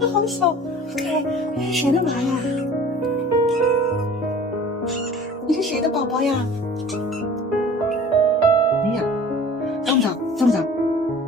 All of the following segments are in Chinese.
它好小，这是谁的娃呀？你是谁的宝宝呀？哎呀，脏不脏？脏不脏？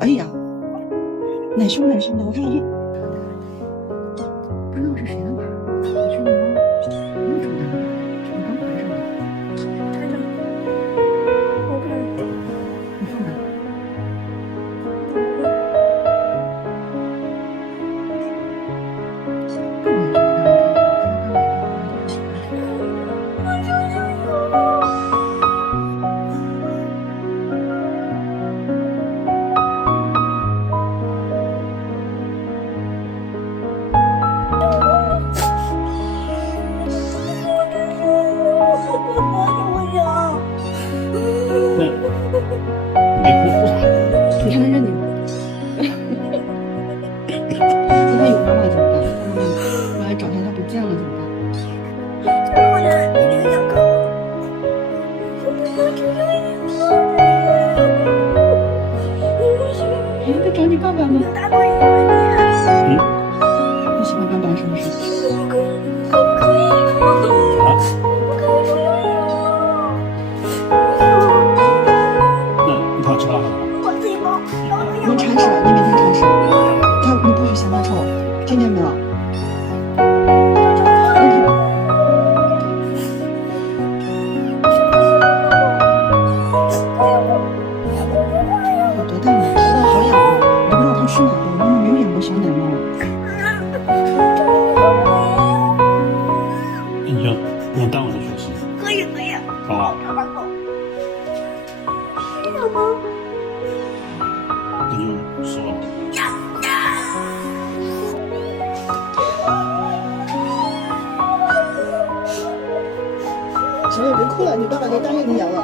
哎呀，奶凶奶凶的，我看看。不知道是谁的娃？是你吗？又这么大的娃，你刚怀上的？看着，我看着。你放哪？你看他认你吗？那他有妈妈怎么办？我来找他，他不见了怎么办？哎，在找你爸爸呢。你喜欢爸爸是不是？能铲屎，你每天铲屎，你不许嫌它臭，听见没有？有多大呢？多大好痒啊！你不知道它吃哪个？妈妈没有养过小奶猫。你要能带我去学习？可以。好。有吗？那就说了。小野别哭了，你爸爸给大黑给养了。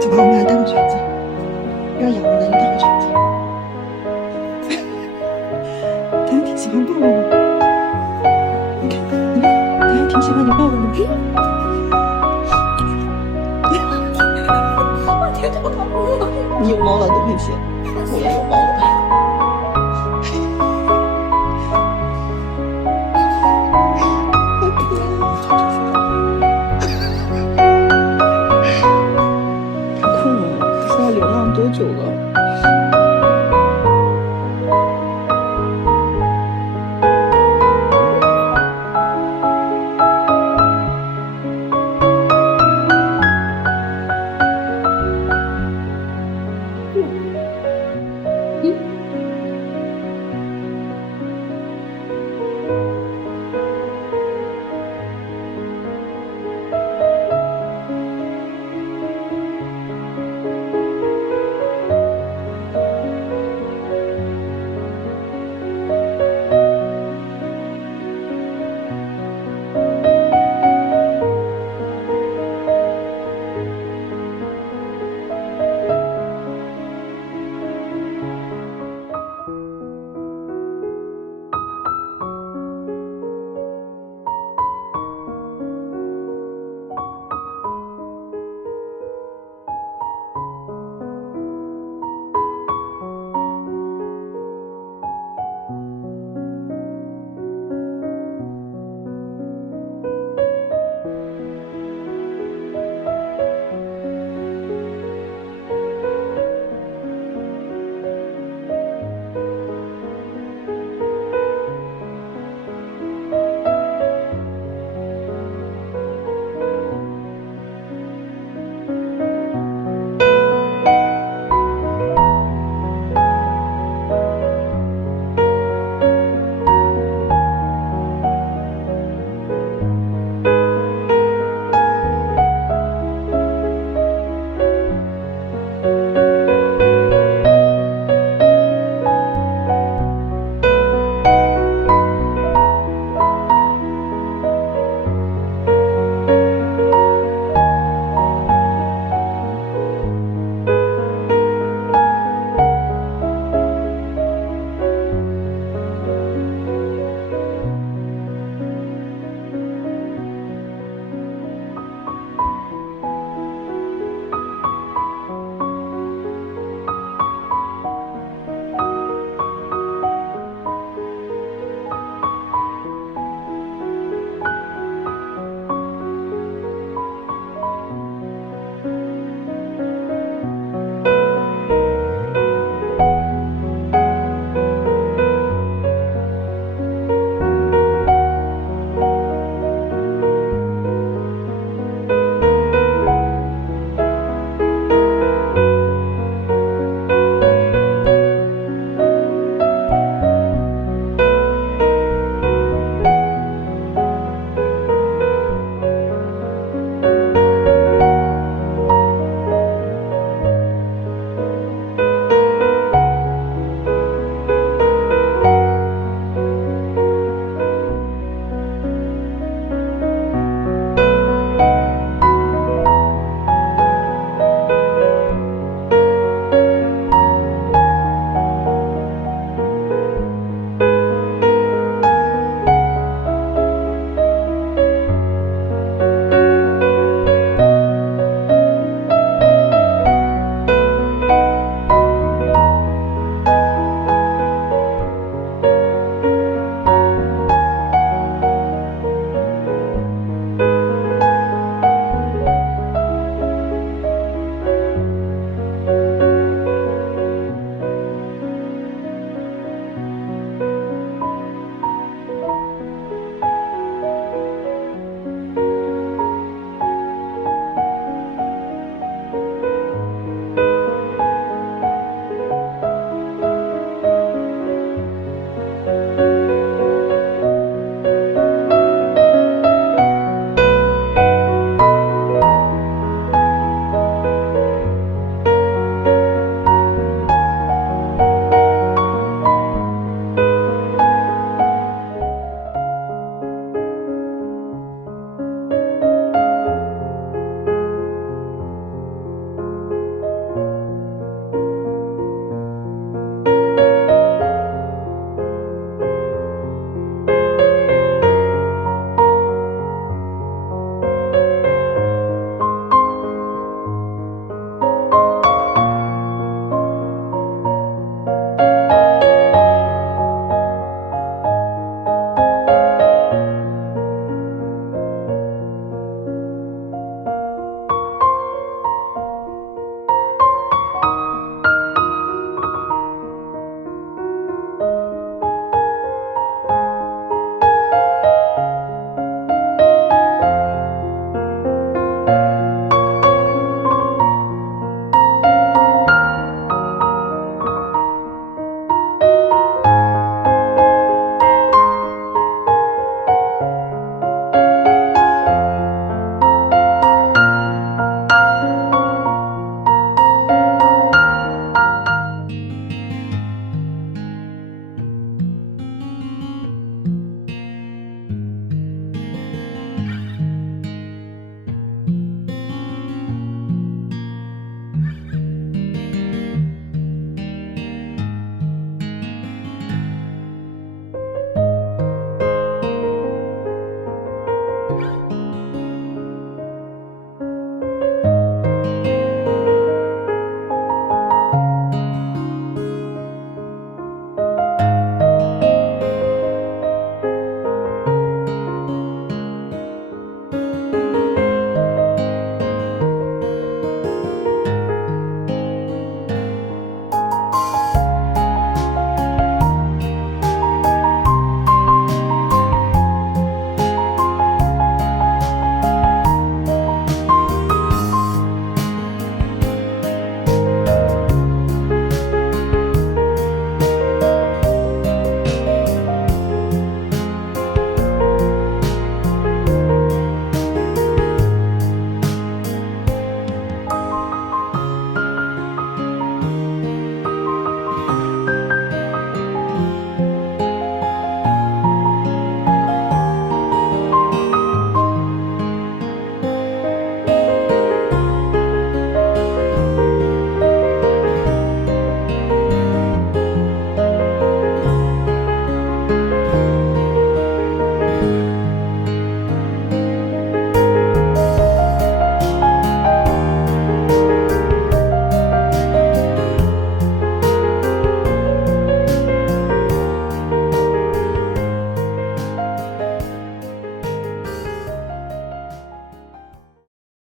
走吧，我们俩带回去子，要养了，你带回去子。他还挺喜欢抱抱的，你看，他还挺喜欢你抱抱的。你有猫了，多亏谢，我也有猫了。